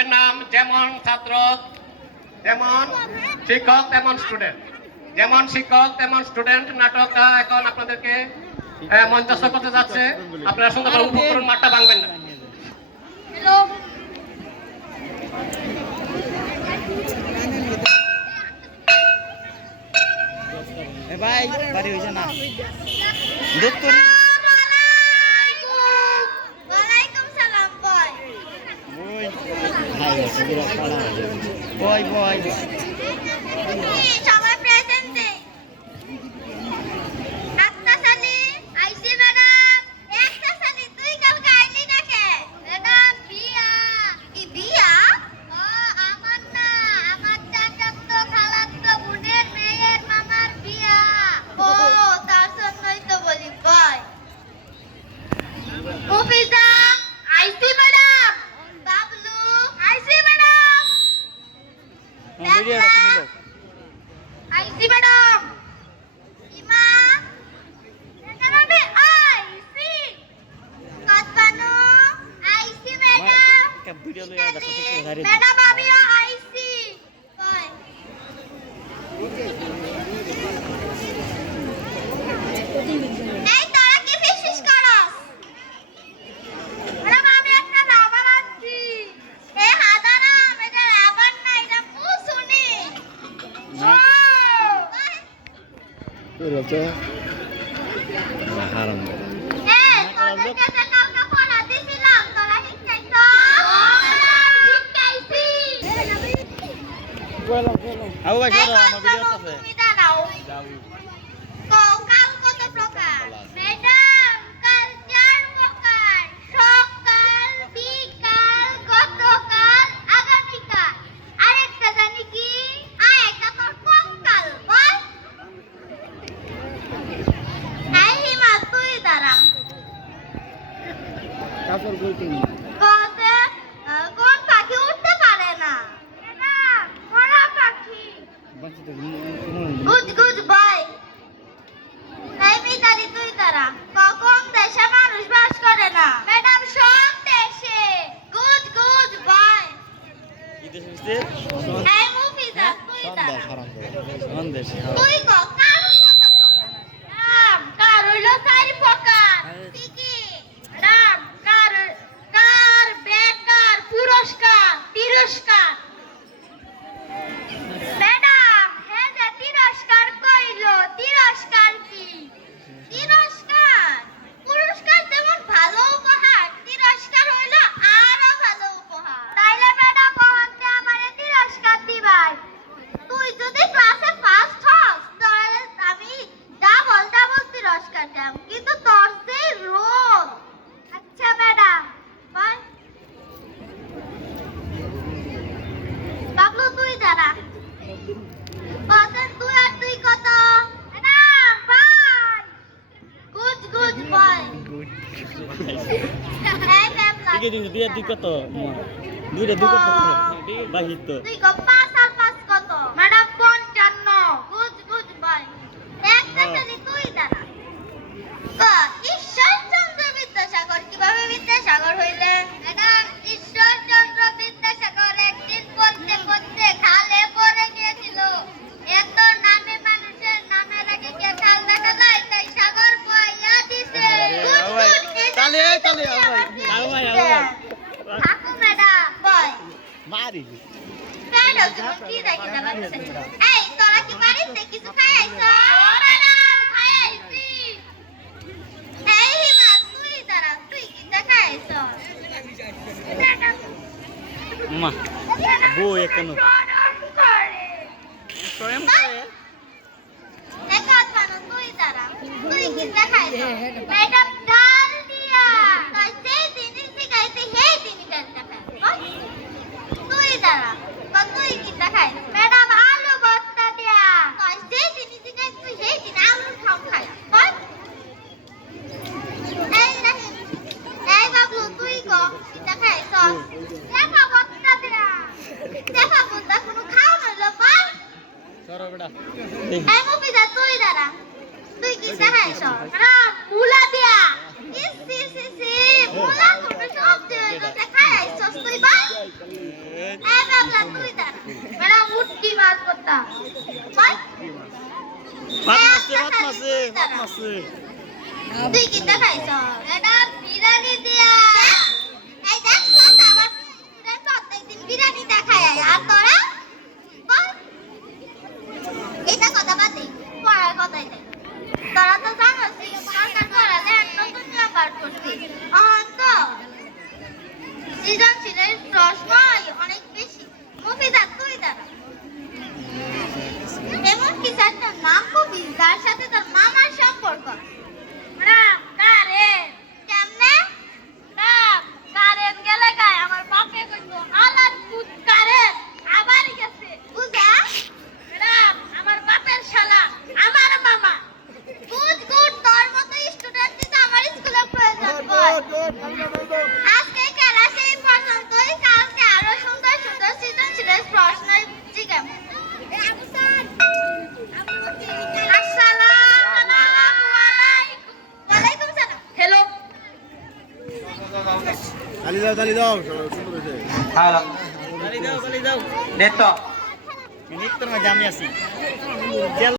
নাটকের নাম যেমন ছাত্র তেমন শিক্ষক তেমন স্টুডেন্ট, যেমন শিক্ষক তেমন স্টুডেন্ট নাটকটা এখন আপনাদেরকে মঞ্চস্থ করতে যাচ্ছে। আপনারা সুন্দরভাবে উপভোগ করুন, মাঠটা ভাঙবেন না। ভাই বাড়ি হয়েছে না বয় বয় সবাই প্রেজেন্টে একটা সালি আইসি ম্যাডাম একটা সালি তুই কাল গাইলি নাকি ম্যাডাম বিয়া কি বিয়া ও আমার না আমার চাচাতো খালাতো বোনের মেয়ের মামার বিয়া ও তার জন্যই তো বলি বয় মুফিজা আইসি ম্যাডাম বাবলু আইসি ম্যাডাম আইসি ম্যাডাম ইমা ম্যাডাম আইসি কাতবানো আইসি ম্যাডাম ভিডিও লইয়া দেখো ঠিক করে ম্যাডাম আমিও আইসি কই এই তোরা কি ফিসফিস করস ম্যাডাম আমি একটা রাবার আনছি এই হাদারা এটা রাবার না এটা মুসুনি হারাম আবু ভাই সরো আমার ভিডিও আছে কাল কত প্রকার ম্যাডাম কাল 4 প্রকার সকাল বিকাল গতকাল আগামীকাল আরেকটা জানি কি একটা তোর কঙ্কাল বল এই হিমা তুই দাঁড়া কাপড় কইতে কতে কোন পাখি উঠতে পারে না ম্যাডাম মরা পাখি বাচ্চাদের গুড গুড বয় এই মিতালি তুই দাঁড়া কোন দেশে মানুষ বাস করে না ম্যাডাম সব দেশে গুড গুড বয় কি দেশ হইছে এই মুফিজা তুই দাঁড়া সন্দেশে তুই কার কত প্রকার ম্যাডাম কার হইলো 4 প্রকার কি ম্যাডাম কার বেকার পুরস্কার তিরস্কার ম্যাডাম হ্যাঁ যে তিরস্কার কইলো তিরস্কার কি তিরস্কার পুরস্কার যেমন ভালো উপহার তিরস্কার হইলো আরো ভালো উপহার তাইলে ম্যাডাম কোনতে আমারে তিরস্কার দিবাই তুই যদি ক্লাসে ফার্স্ট হস তাহলে আমি ডাবল ডাবল তিরস্কার দেব কিন্তু তোর যে রোল আচ্ছা ম্যাডাম বাই বাবলু তুই দাঁড়া বাসেন তুই আর তুই কত madam bye good good boy এই ম্যাম ঠিক আছে দুই আর দুই কত দুইটা দুই কত বাহির তো তুই কো 5 আর 5 কত ম্যাডাম 55 গুড গুড বয় একটা জানি তুই দাঁড়া ঈশ্বরচন্দ্র বিদ্যাসাগর কিভাবে বিদ্যাসাগর হইলেন ম্যাডাম ঈশ্বরচন্দ্র বিদ্যাসাগর একদিন পড়তে পড়তে খালে পড়ে গিয়েছিল এত নামে মানুষের নামের আগে কে খাল দেখা যায় তাই সাগর বইয়া দিছে তালে তালে আও ভাই ঠাকুর ম্যাডাম বয় মারি ম্যাডাম তুমি কি দেখি না এই তোরা কি বাড়িতে কিছু খাই আইছো ম্যাডাম খাই আইছি এই হিমা তুই দাঁড়া তুই কি দেখাই আইছো মা বউ একনো প্রেম করে দেখাত মানো তুই দাঁড়া তুই কি দেখাই আইছো ম্যাডাম ডাল দিয়া তাই সেই দিনই শিখাইতে সেই দিনই ডাল দেখাই তুই দাঁড়া তুই কি দেখাই ম্যাডাম আলু ভর্তা দিয়া তাই সেই দিনই শিখাই তুই সেই দিন আলুর খাও খাই বল এই রাহিম এই বাবলু তুই কো দেখাই সস দেখা ভর্তা দিয়া দেখা ভর্তা কোনো খাও নইলো বল সরো বেটা এই মুফিজা তুই দাঁড়া তুই কি দেখাই সস ম্যাডাম মুলা দিয়া ইস ইস ইস মুলা কোনো সব দিয়ে দেখাই সস তুই বল পাগলা তুই দাঁড়া ম্যাডাম উঠকি মাছ করতাম তুই কি দেখাইছ ম্যাডাম বিরিয়ানি দিয়া এই দেখ তো আমার স্টুডেন্ট প্রত্যেকদিন বিরিয়ানি দেখায় আর তোরা বল এটা কথা বাদ দে পড়ার কথাই দেখ তোরা তো জানোস সরকার পড়ালে নতুন নিয়ম বার করছে তো সৃজনশীলের প্রশ্ন অনেক বেশি মুফিদা তুই দাঁড়া এমন কি একটা নাম কবি যার সাথে তোর মামার সম্পর্ক নাম কারেন কেমনে নাম কারেন গেলে গায় আমার বাপে কইতো আলাদ কুত কারেন আবার গেছে বুঝা নাম আমার বাপের শালা আমার মামা গুড গুড তোর মতো স্টুডেন্ট দিতে আমার স্কুলে প্রয়োজন বল আজকে ক্লাসে এই পর্যন্তই কালকে আরো সুন্দর সুন্দর সৃজনশীলের প্রশ্ন জিজ্ঞাসা তালি দাও সুন্দর হয়েছে হ্যালো গালি দাও নেতো মিনিট তোর মাঝে আমি আছি